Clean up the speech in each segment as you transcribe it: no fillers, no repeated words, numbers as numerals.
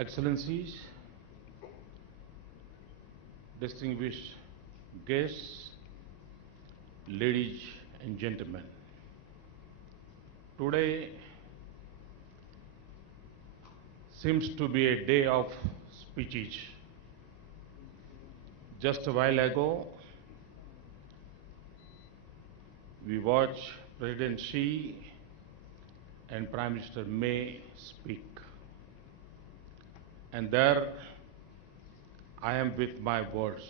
Excellencies, distinguished guests, ladies and gentlemen, today seems to be a day of speeches. Just a while ago, we watched President Xi and Prime Minister May speak. And there I am with my words.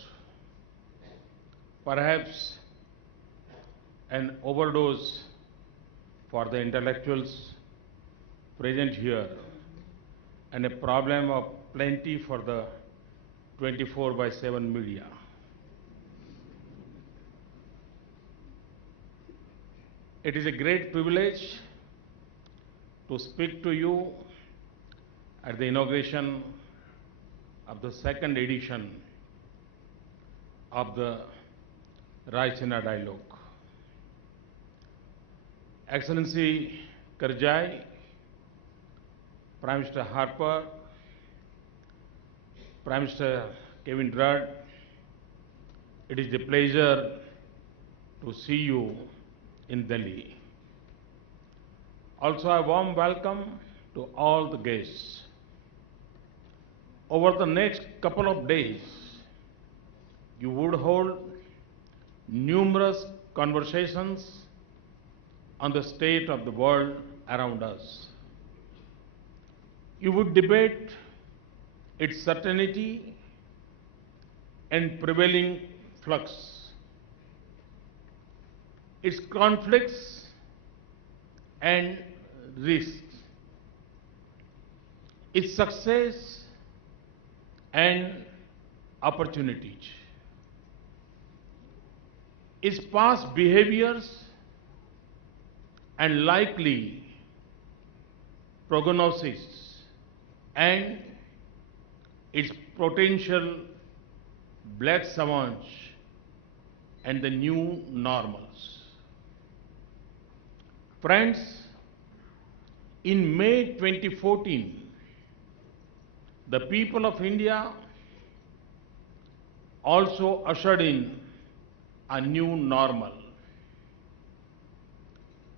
Perhaps an overdose for the intellectuals present here and a problem of plenty for the 24/7 media. It is a great privilege to speak to you at the inauguration of the second edition of the Raisina dialogue. Excellency Karjai, Prime Minister Harper, Prime Minister Kevin Rudd, it is a pleasure to see you in Delhi. Also, a warm welcome to all the guests. Over the next couple of days, you would hold numerous conversations on the state of the world around us. You would debate its certainty and prevailing flux, its conflicts and risks, its success and opportunities, its past behaviors and likely prognosis, and its potential black swans and the new normals. Friends, in May 2014, the people of India also ushered in a new normal.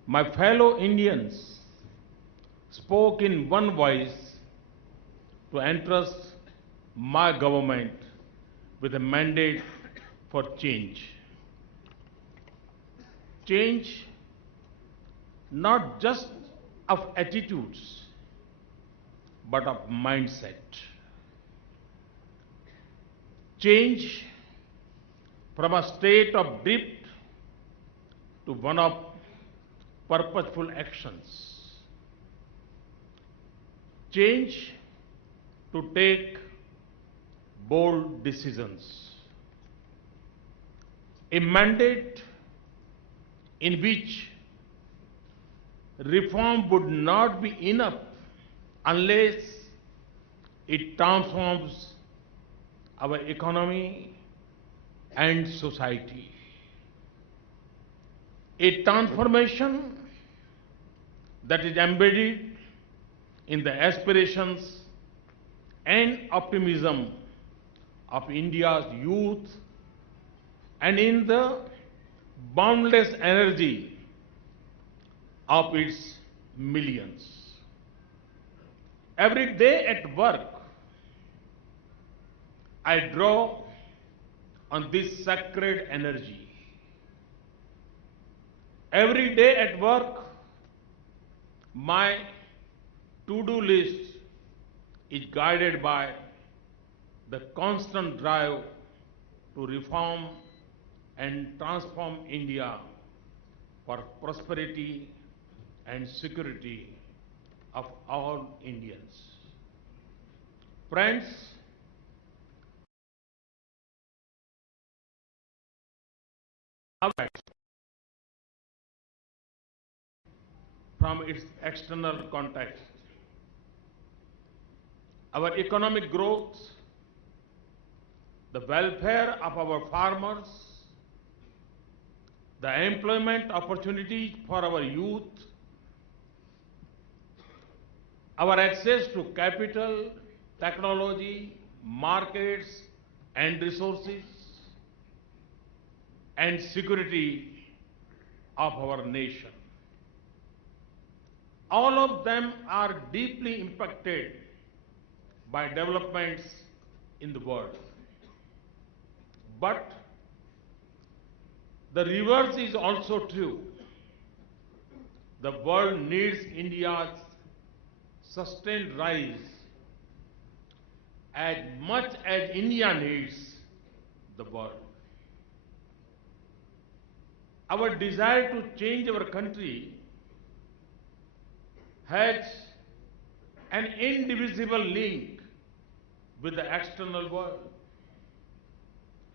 My fellow Indians spoke in one voice to entrust my government with a mandate for change. Change not just of attitudes, but of mindset. Change from a state of drift to one of purposeful actions. Change to take bold decisions. A mandate in which reform would not be enough unless it transforms our economy and society. A transformation that is embedded in the aspirations and optimism of India's youth and in the boundless energy of its millions. Every day at work, I draw on this sacred energy. Every day at work, my to-do list is guided by the constant drive to reform and transform India for prosperity and security of all Indians. Friends, from its external context, our economic growth, the welfare of our farmers, the employment opportunities for our youth, our access to capital technology, markets and resources, and security of our nation. All of them are deeply impacted by developments in the world. But the reverse is also true. The world needs India's sustained rise as much as India needs the world. Our desire to change our country has an indivisible link with the external world.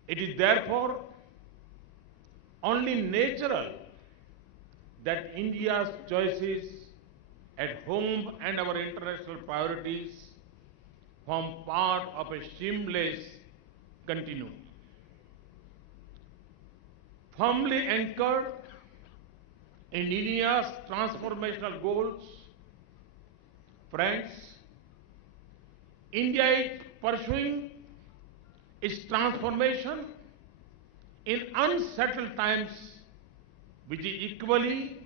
It is therefore only natural that India's choices at home and our international priorities form part of a seamless continuum. Firmly anchored in India's transformational goals, friends, India is pursuing its transformation in unsettled times, which is equally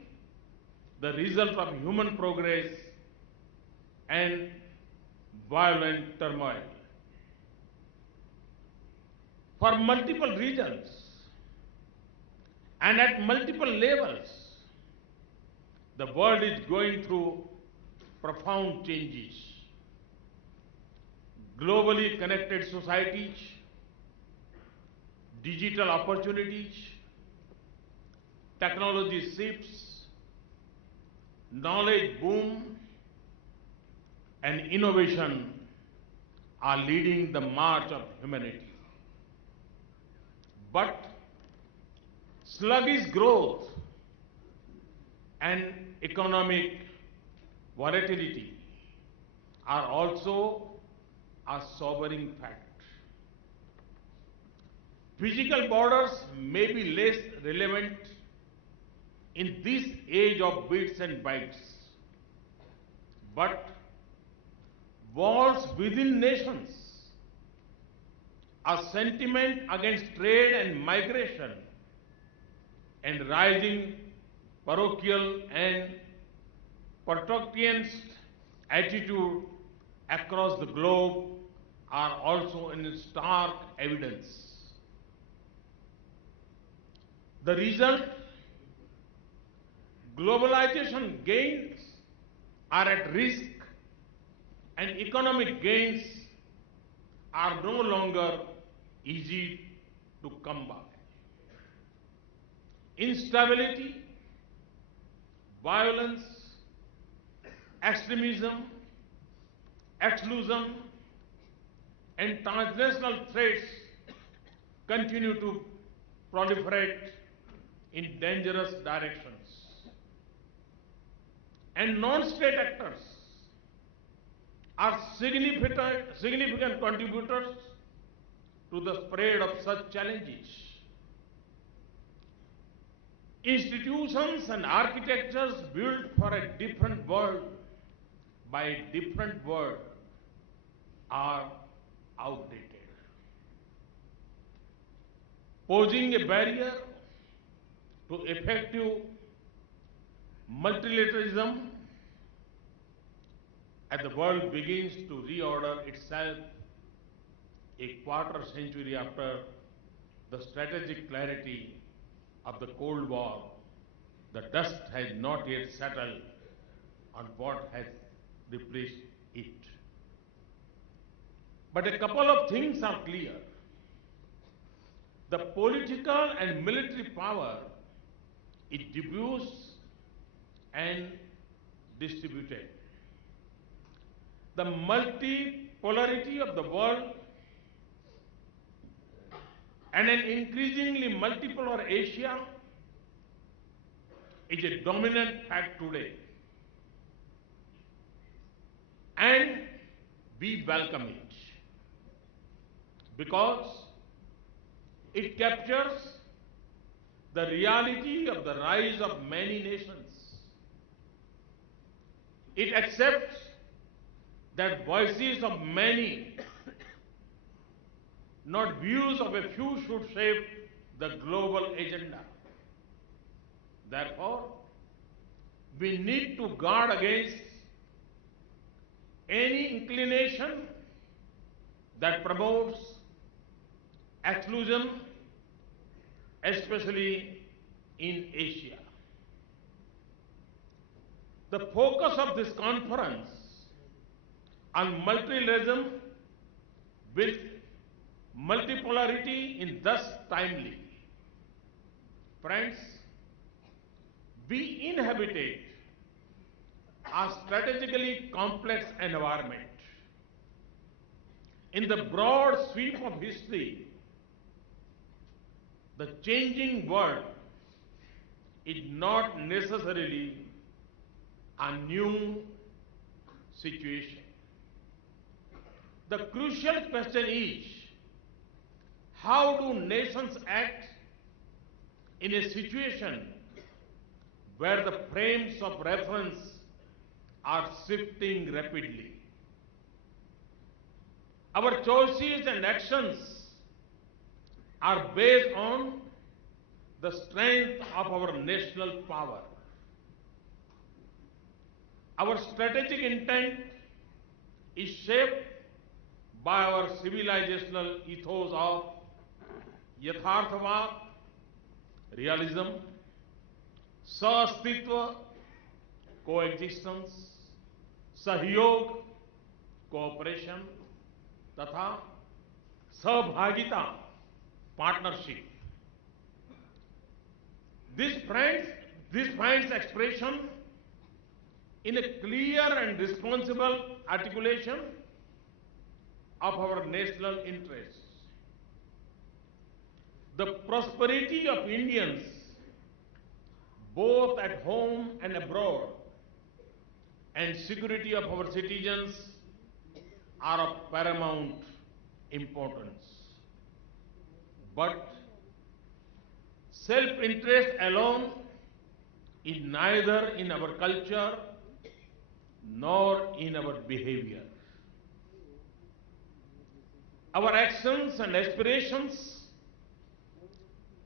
the result of human progress and violent turmoil. For multiple reasons and at multiple levels, the world is going through profound changes. Globally connected societies, digital opportunities, technology shifts, knowledge boom, and innovation are leading the march of humanity. But sluggish growth and economic volatility are also a sobering fact. Physical borders may be less relevant in this age of bits and bytes, but wars within nations, a sentiment against trade and migration, and rising parochial and protectionist attitude across the globe are also in stark evidence. The result, globalization gains are at risk and economic gains are no longer easy to come by. Instability, violence, extremism, exclusion, and transnational threats continue to proliferate in dangerous directions. And non-state actors are significant contributors to the spread of such challenges. Institutions and architectures built for a different world by a different world are outdated, posing a barrier to effective multilateralism as the world begins to reorder itself a quarter century after the strategic clarity of the Cold War. The dust has not yet settled on what has replaced it. But a couple of things are clear. The political and military power is diffuse and distributed. The multipolarity of the world and an increasingly multipolar Asia is a dominant fact today. And we welcome it because it captures the reality of the rise of many nations. It accepts that voices of many, not views of a few, should shape the global agenda. Therefore, we need to guard against any inclination that promotes exclusion, especially in Asia. The focus of this conference on multilateralism with multipolarity is thus timely. Friends, we inhabited a strategically complex environment. In the broad sweep of history, the changing world is not necessarily a new situation. The crucial question is, how do nations act in a situation where the frames of reference are shifting rapidly? Our choices and actions are based on the strength of our national power. Our strategic intent is shaped by our civilizational ethos of yatharthavad, realism, sahastitva, coexistence, sahyog, cooperation, तथा सहभागिता, partnership. This finds expression in a clear and responsible articulation of our national interests. The prosperity of Indians, both at home and abroad, and security of our citizens are of paramount importance. But self-interest alone is neither in our culture nor in our behavior. Our actions and aspirations,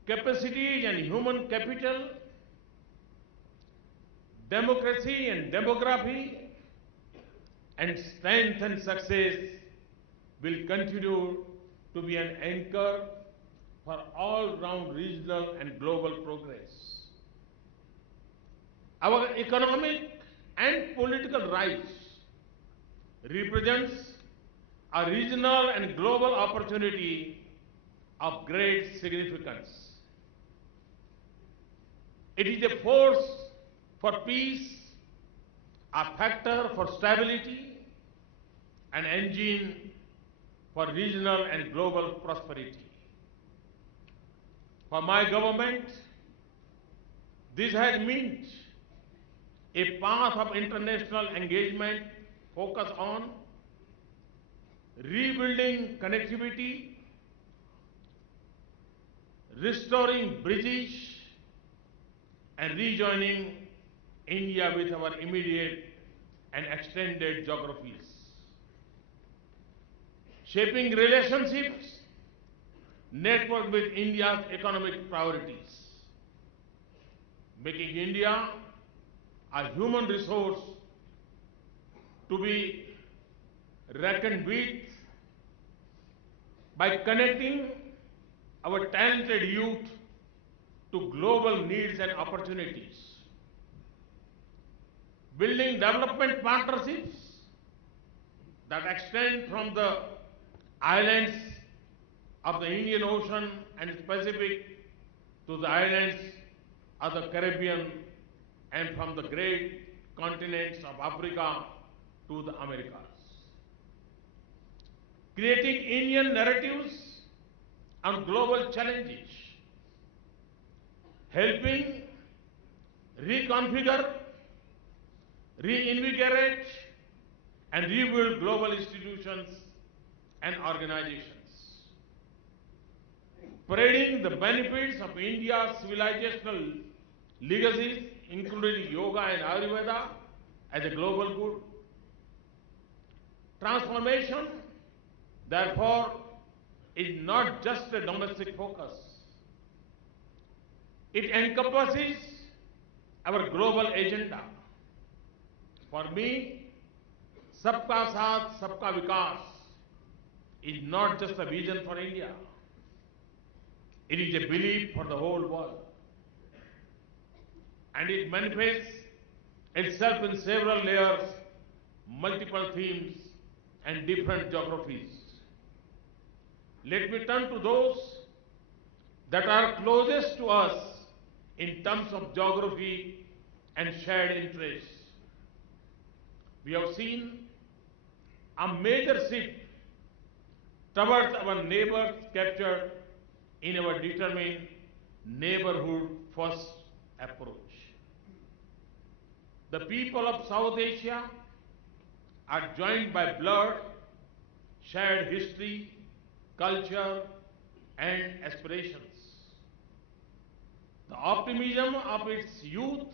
capacities and human capital, democracy and demography, and strength and success will continue to be an anchor for all-round regional and global progress. Our economic and political rise represents a regional and global opportunity of great significance. It is a force for peace, a factor for stability, an engine for regional and global prosperity. For my government, this has meant a path of international engagement focused on rebuilding connectivity, restoring bridges, and rejoining India with our immediate and extended geographies. Shaping relationships networked with India's economic priorities. Making India a human resource to be reckoned with by connecting our talented youth to global needs and opportunities. Building development partnerships that extend from the islands of the Indian Ocean and Pacific to the islands of the Caribbean, and from the great continents of Africa to the Americas. Creating Indian narratives on global challenges, helping reconfigure, reinvigorate, and rebuild global institutions and organizations. Parading the benefits of India's civilizational legacies, including yoga and Ayurveda, as a global good. Transformation, therefore, is not just a domestic focus. It encompasses our global agenda. For me, Sabka Saath, Sabka Vikas is not just a vision for India. It is a belief for the whole world. And it manifests itself in several layers, multiple themes, and different geographies. Let me turn to those that are closest to us in terms of geography and shared interests. We have seen a major shift towards our neighbors captured in our determined neighborhood first approach. The people of South Asia are joined by blood, shared history, culture, and aspirations. The optimism of its youth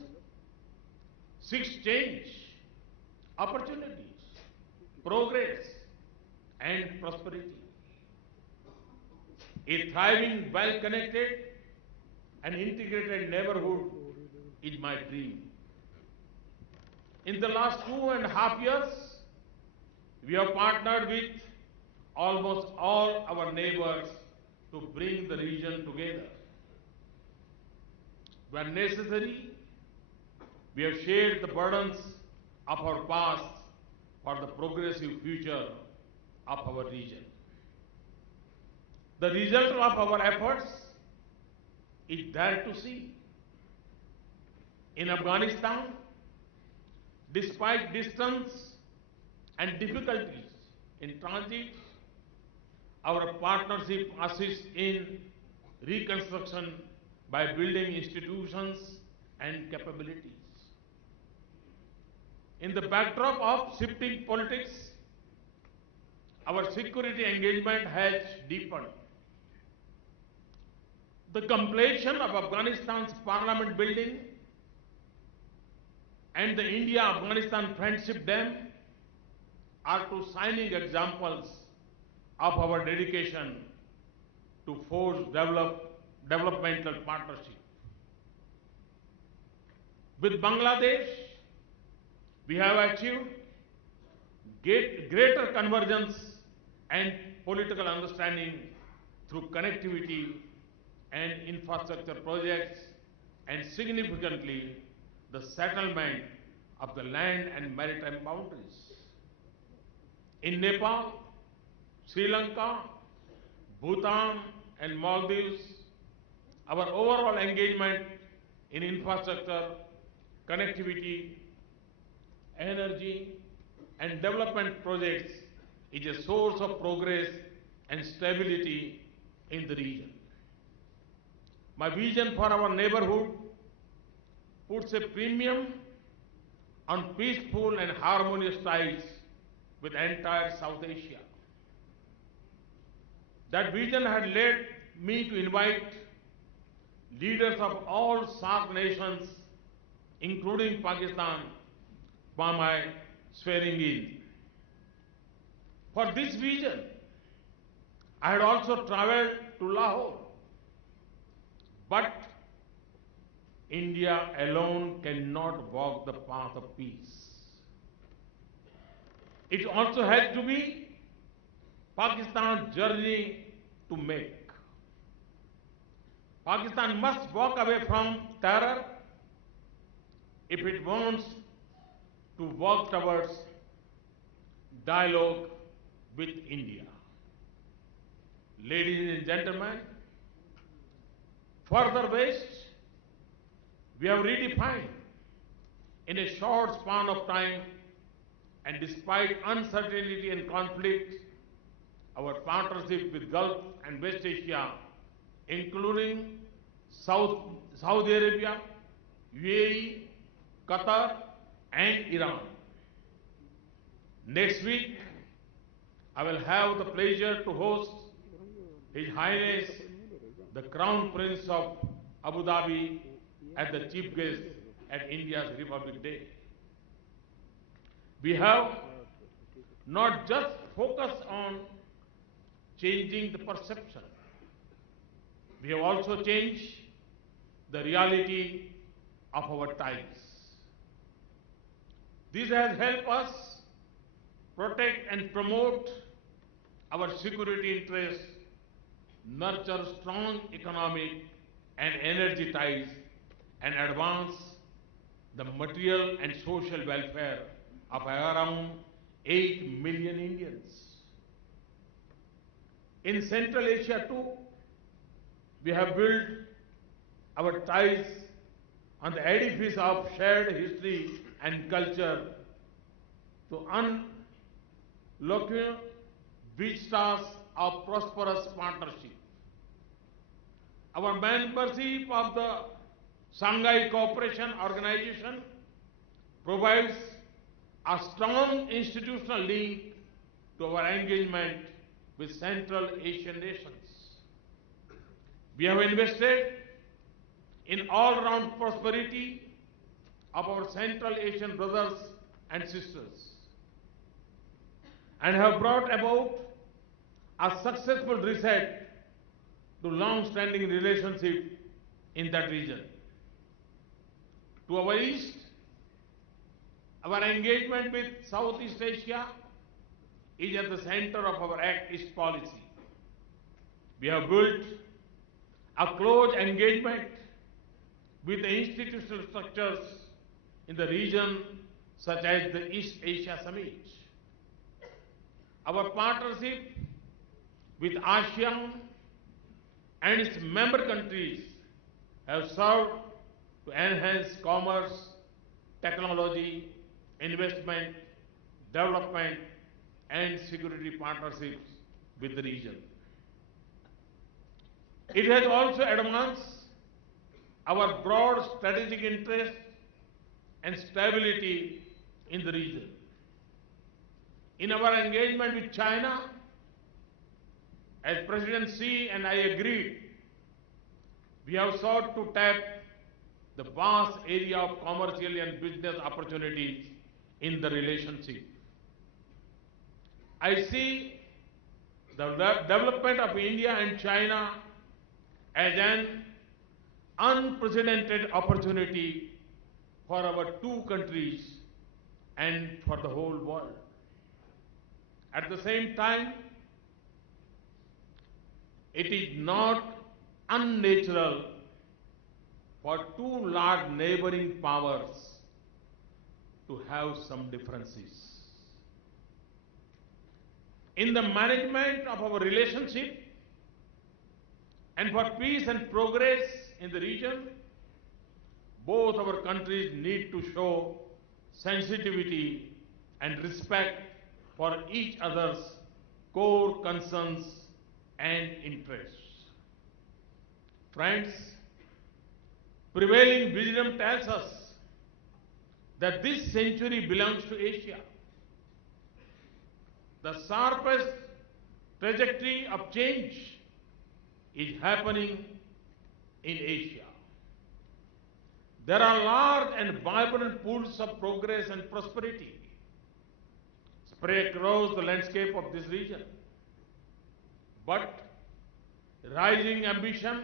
seeks change, opportunities, progress, and prosperity. A thriving, well-connected, and integrated neighborhood is my dream. In the last 2.5 years, we have partnered with almost all our neighbors to bring the region together. Where necessary, we have shared the burdens of our past for the progressive future of our region. The result of our efforts is there to see. In Afghanistan, despite distance and difficulties in transit, our partnership assists in reconstruction by building institutions and capabilities. In the backdrop of shifting politics, our security engagement has deepened. The completion of Afghanistan's parliament building and the India-Afghanistan Friendship Dam are two shining examples of our dedication to forge developmental partnership. With Bangladesh, we have achieved greater convergence and political understanding through connectivity and infrastructure projects, and significantly the settlement of the land and maritime boundaries. In Nepal, Sri Lanka, Bhutan, and Maldives, our overall engagement in infrastructure, connectivity, energy, and development projects is a source of progress and stability in the region. My vision for our neighborhood puts a premium on peaceful and harmonious ties with entire South Asia. That vision had led me to invite leaders of all SAARC nations, including Pakistan, for my swearing in. For this vision, I had also traveled to Lahore. But India alone cannot walk the path of peace. It also has to be Pakistan's journey to make. Pakistan must walk away from terror if it wants to walk towards dialogue with India. Ladies and gentlemen, further west, we have redefined in a short span of time, and despite uncertainty and conflict, our partnership with Gulf and West Asia, including Saudi Arabia, UAE, Qatar, and Iran. Next week, I will have the pleasure to host His Highness the Crown Prince of Abu Dhabi as the chief guest at India's Republic Day. We have not just focus on changing the perception. We have also changed the reality of our times. This has helped us protect and promote our security interests, nurture strong economic and energy ties, and advance the material and social welfare of around 8 million Indians. In Central Asia too, we have built our ties on the edifice of shared history and culture to unlock vistas of prosperous partnership. Our membership of the Shanghai Cooperation Organization provides a strong institutional link to our engagement with Central Asian nations. We have invested in all-round prosperity of our Central Asian brothers and sisters and have brought about a successful reset to long-standing relationship in that region. To our east, our engagement with Southeast Asia is at the center of our Act East policy. We have built a close engagement with the institutional structures in the region such as the East Asia Summit. Our partnership with ASEAN and its member countries have served to enhance commerce, technology, investment, development, and security partnerships with the region. It has also advanced our broad strategic interest and stability in the region. In our engagement with China, as President Xi and I agreed, we have sought to tap the vast area of commercial and business opportunities in the relationship. I see the development of India and China as an unprecedented opportunity for our two countries and for the whole world. At the same time, it is not unnatural for two large neighboring powers to have some differences. In the management of our relationship and for peace and progress in the region, both our countries need to show sensitivity and respect for each other's core concerns and interests. Friends, prevailing wisdom tells us that this century belongs to Asia. The sharpest trajectory of change is happening in Asia. There are large and vibrant pools of progress and prosperity spread across the landscape of this region. But rising ambition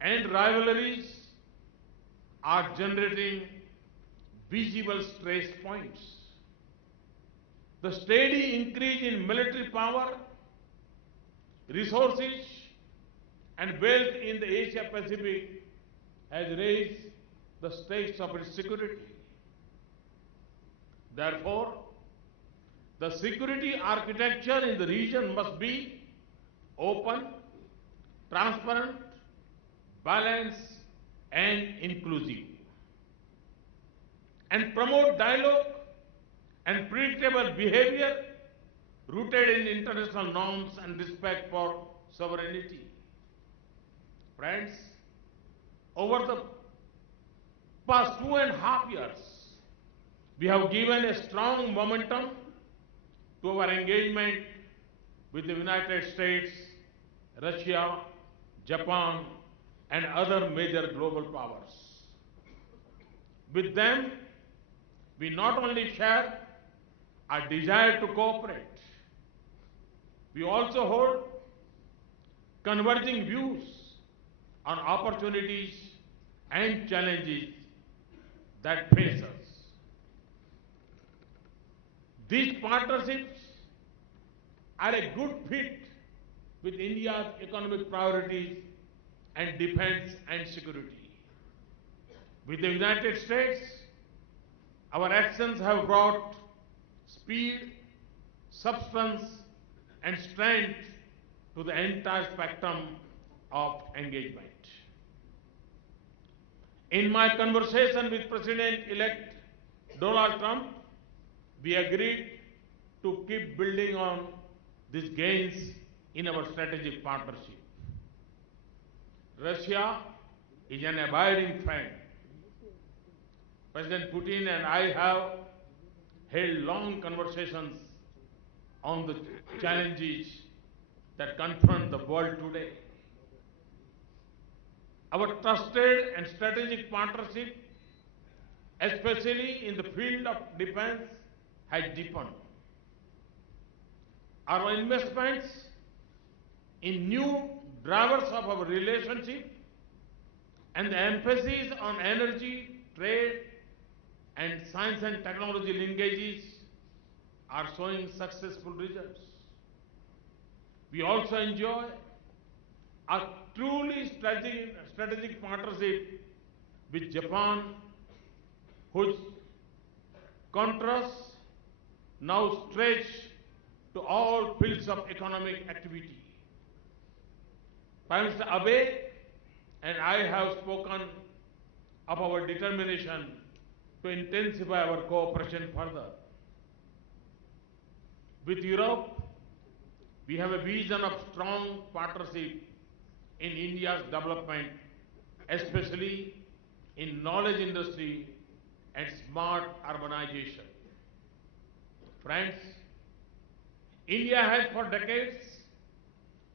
and rivalries are generating visible stress points. The steady increase in military power, resources, and wealth in the Asia Pacific has raised the stakes of its security. Therefore, the security architecture in the region must be open, transparent, balanced, and inclusive, and promote dialogue and predictable behavior rooted in international norms and respect for sovereignty. Friends, over the past 2.5 years, we have given a strong momentum to our engagement with the United States, Russia, Japan, and other major global powers. With them, we not only share a desire to cooperate. We also hold converging views on opportunities and challenges that face us. These partnerships are a good fit with India's economic priorities and defense and security. With the United States, our actions have brought speed, substance, and strength to the entire spectrum of engagement. In my conversation with President-elect Donald Trump, we agreed to keep building on these gains in our strategic partnership. Russia is an abiding friend. President Putin and I have held long conversations on the challenges that confront the world today. Our trusted and strategic partnership, especially in the field of defense, has deepened. Our investments in new drivers of our relationship and the emphasis on energy, trade, and science and technology linkages are showing successful results. We also enjoy a truly strategic partnership with Japan, whose contrasts now stretch to all fields of economic activity. Prime Minister Abe and I have spoken of our determination to intensify our cooperation further. With Europe, we have a vision of strong partnership in India's development, especially in knowledge industry and smart urbanization. Friends, India has for decades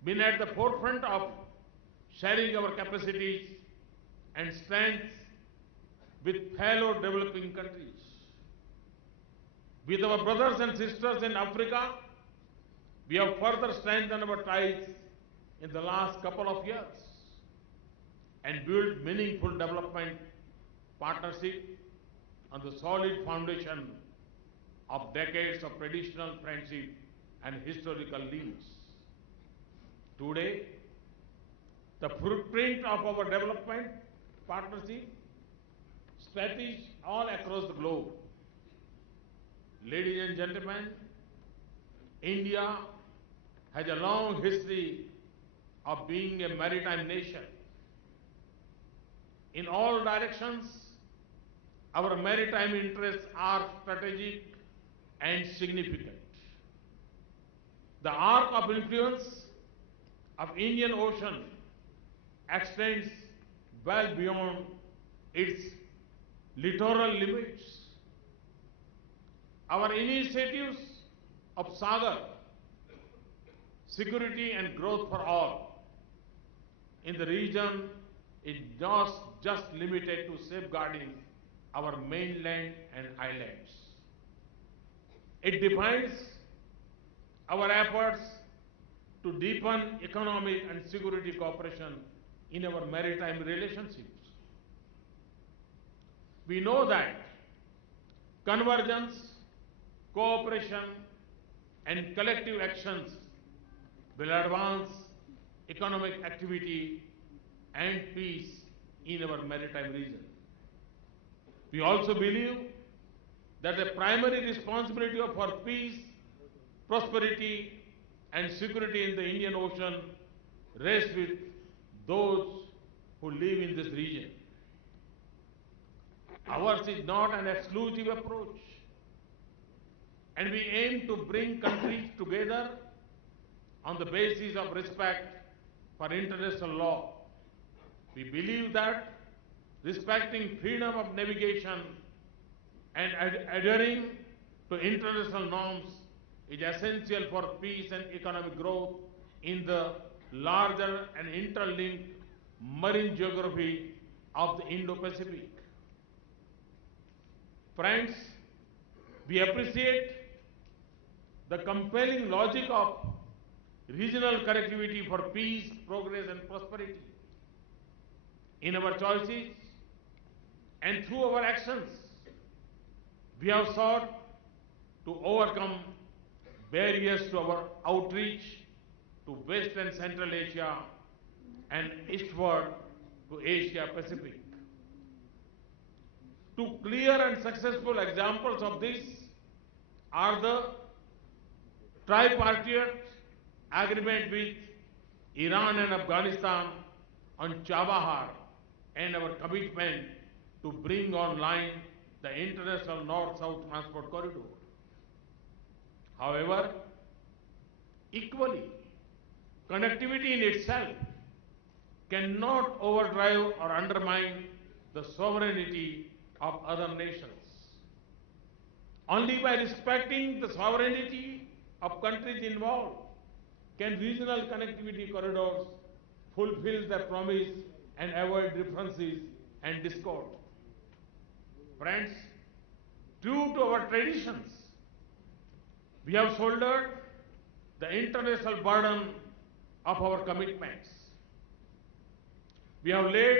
been at the forefront of sharing our capacities and strengths with fellow developing countries. With our brothers and sisters in Africa, we have further strengthened our ties in the last couple of years and built meaningful development partnership on the solid foundation of decades of traditional friendship and historical links. Today, the footprint of our development partnership stretches all across the globe. Ladies and gentlemen, India has a long history of being a maritime nation. In all directions, our maritime interests are strategic and significant. The arc of influence of Indian Ocean extends well beyond its littoral limits. Our initiatives of Sagar, security and growth for all, in the region is not just limited to safeguarding our mainland and islands. It defines our efforts to deepen economic and security cooperation in our maritime relationships. We know that convergence, cooperation, and collective actions will advance economic activity and peace in our maritime region. We also believe that the primary responsibility for peace, prosperity, and security in the Indian Ocean rests with those who live in this region. Ours is not an exclusive approach, and we aim to bring countries together on the basis of respect for international law. We believe that respecting freedom of navigation and adhering to international norms is essential for peace and economic growth in the larger and interlinked marine geography of the Indo-Pacific. Friends, we appreciate the compelling logic of regional connectivity for peace, progress and prosperity. In our choices and through our actions, we have sought to overcome barriers to our outreach to West and Central Asia and eastward to Asia Pacific. Two clear and successful examples of this are the tripartite agreement with Iran and Afghanistan on Chabahar and our commitment to bring online the international north-south transport corridor. However, equally, connectivity in itself cannot overdrive or undermine the sovereignty of other nations. Only by respecting the sovereignty of countries involved can regional connectivity corridors fulfill their promise and avoid differences and discord. Friends, true to our traditions, we have shouldered the international burden of our commitments. We have led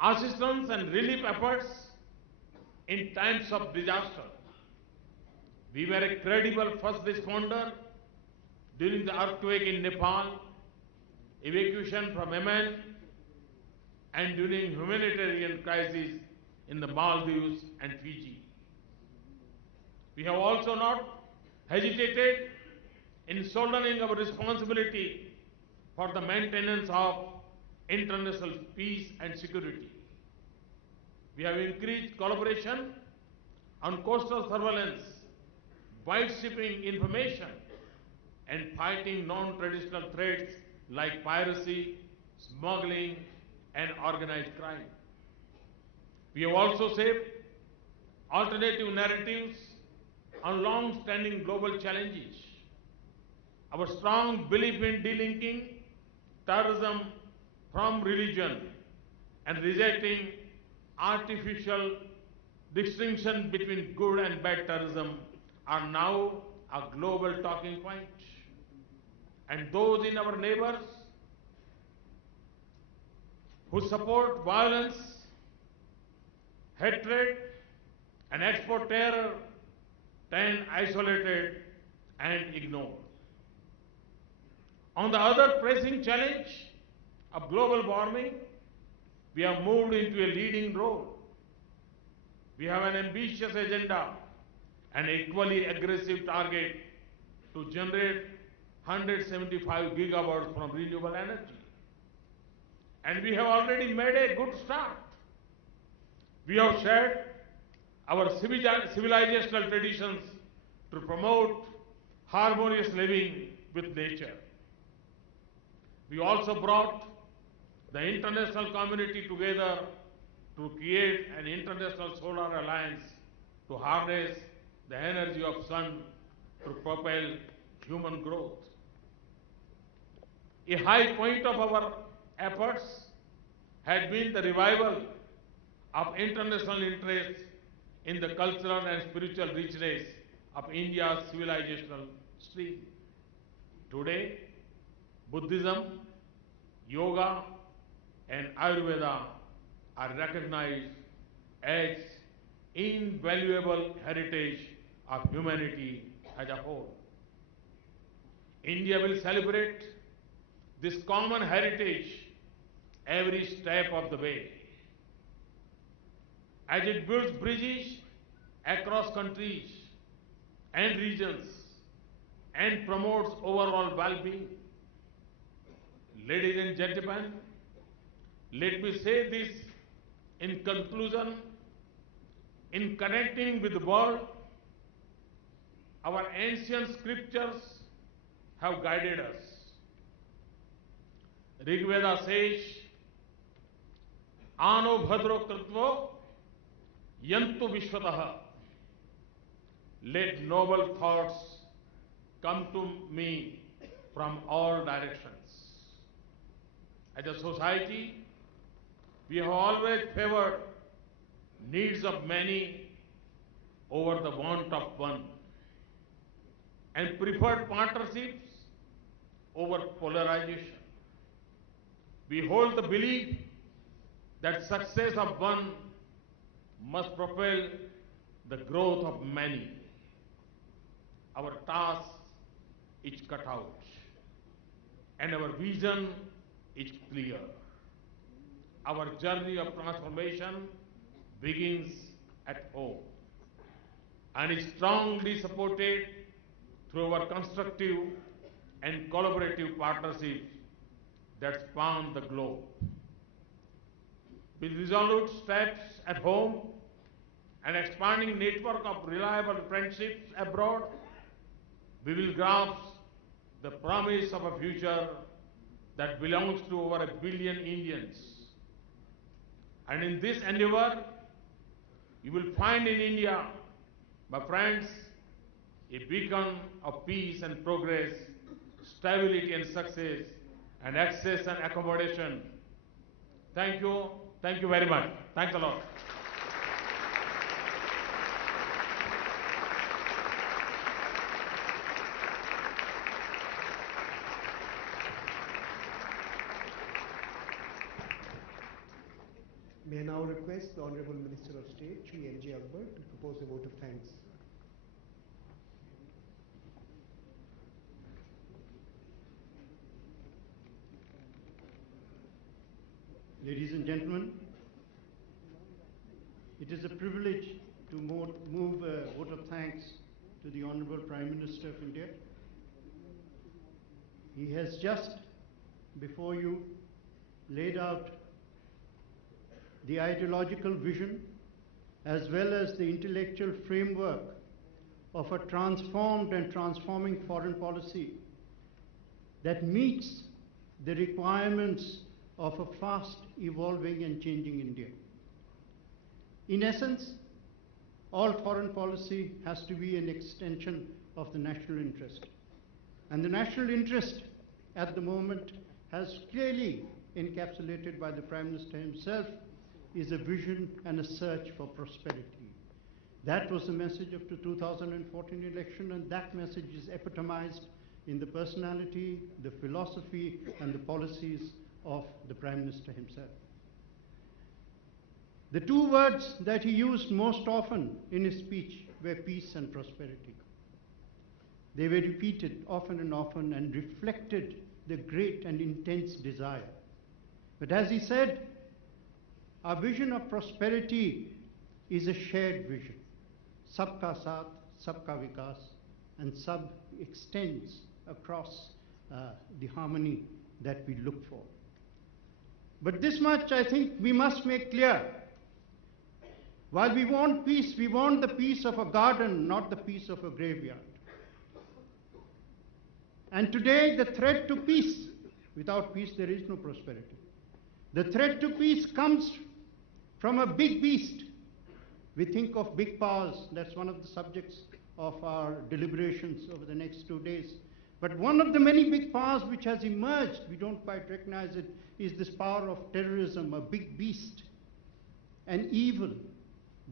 assistance and relief efforts in times of disaster. We were a credible first responder during the earthquake in Nepal, evacuation from Yemen, and during humanitarian crisis in the Maldives and Fiji. We have also not hesitated in shouldering our responsibility for the maintenance of international peace and security. We have increased collaboration on coastal surveillance, wide shipping information, and fighting non-traditional threats like piracy, smuggling, and organized crime. We have also shaped alternative narratives on long-standing global challenges. Our strong belief in delinking terrorism from religion and rejecting artificial distinction between good and bad terrorism are now a global talking point. And those in our neighbors who support violence, hatred, and export terror stand isolated and ignored. On the other pressing challenge of global warming, we have moved into a leading role. We have an ambitious agenda and equally aggressive target to generate 175 gigawatts from renewable energy. And we have already made a good start. We have shared our civilizational traditions to promote harmonious living with nature. We also brought the international community together to create an international solar alliance to harness the energy of sun to propel human growth. A high point of our efforts had been the revival of international interest in the cultural and spiritual richness of India's civilizational stream. Today, Buddhism, Yoga, and Ayurveda are recognized as invaluable heritage of humanity as a whole. India will celebrate this common heritage every step of the way. As it builds bridges across countries and regions and promotes overall well-being. Ladies and gentlemen, let me say this in conclusion. In connecting with the world, our ancient scriptures have guided us. Rigveda says, Ano bhadro kritvo yantu vishwataha. Let noble thoughts come to me from all directions. As a society, we have always favored needs of many over the want of one. and preferred partnerships over polarization. We hold the belief that success of one must propel the growth of many. Our task is cut out and our vision is clear. Our journey of transformation begins at home and is strongly supported through our constructive and collaborative partnerships that span the globe. With resolute steps at home and expanding network of reliable friendships abroad, we will grasp the promise of a future that belongs to over 1 billion Indians. And in this endeavor, you will find in India, my friends, a beacon of peace and progress, stability and success, and access and accommodation. Thank you. Thank you very much. Thanks a lot. May I now request the Honorable Minister of State, Shri N.J. Akbar, to propose a vote of thanks. Ladies and gentlemen, it is a privilege to move a vote of thanks to the Honorable Prime Minister of India. He has just, before you, laid out the ideological vision as well as the intellectual framework of a transformed and transforming foreign policy that meets the requirements of a fast evolving and changing India. In essence, all foreign policy has to be an extension of the national interest. And the national interest at the moment, has clearly encapsulated by the Prime Minister himself, is a vision and a search for prosperity. That was the message of the 2014 election, and that message is epitomized in the personality, the philosophy, and the policies of the Prime Minister himself. The two words that he used most often in his speech were peace and prosperity. They were repeated often and reflected the great and intense desire. But as he said, our vision of prosperity is a shared vision. Sabka Saath, Sabka Vikas, and Sab extends across the harmony that we look for. But this much I think we must make clear. While we want peace, we want the peace of a garden, not the peace of a graveyard. And today the threat to peace, without peace there is no prosperity. The threat to peace comes from a big beast. We think of big powers, that's one of the subjects of our deliberations over the next 2 days. But one of the many big powers which has emerged, we don't quite recognize it, is this power of terrorism, a big beast, an evil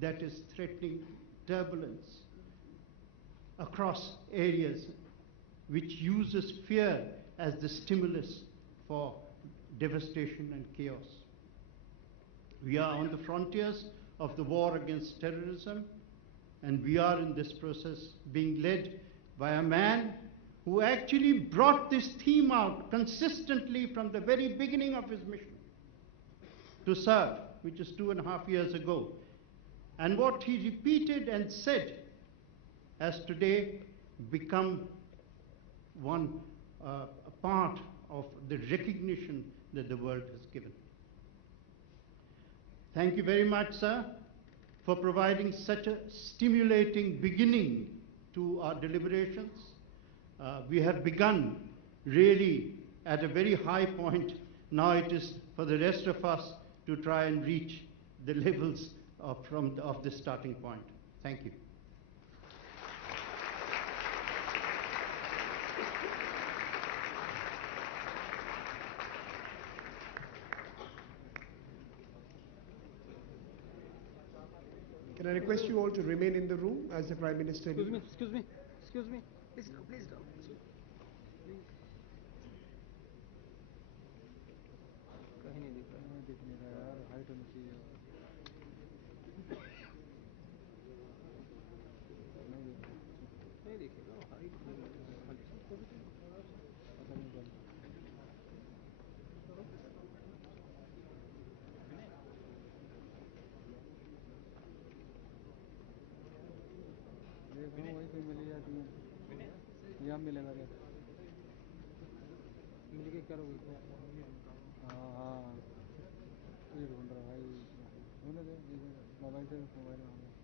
that is threatening turbulence across areas, which uses fear as the stimulus for devastation and chaos. We are on the frontiers of the war against terrorism, and we are in this process being led by a man who actually brought this theme out consistently from the very beginning of his mission to serve, which is 2.5 years ago. And what he repeated and said has today become a part of the recognition that the world has given. Thank you very much, sir, for providing such a stimulating beginning to our deliberations. We have begun really at a very high point. Now it is for the rest of us to try and reach the levels of the starting point. Thank you. Can I request you all to remain in the room as the Prime Minister... Excuse me. Please stop. कहीं नहीं दिख रहा। दिख नहीं रहा यार, height होनी चाहिए। नहीं दिखेगा, हाइट नहीं दिखेगा। पता नहीं चल। देखो वही तो मिल जाती है, यहाँ मिलेगा क्या? मिल के करोगे क्या? हाँ हाँ, ये ढूंढ रहा भाई, ढूंढे दे मोबाइल से, मोबाइल में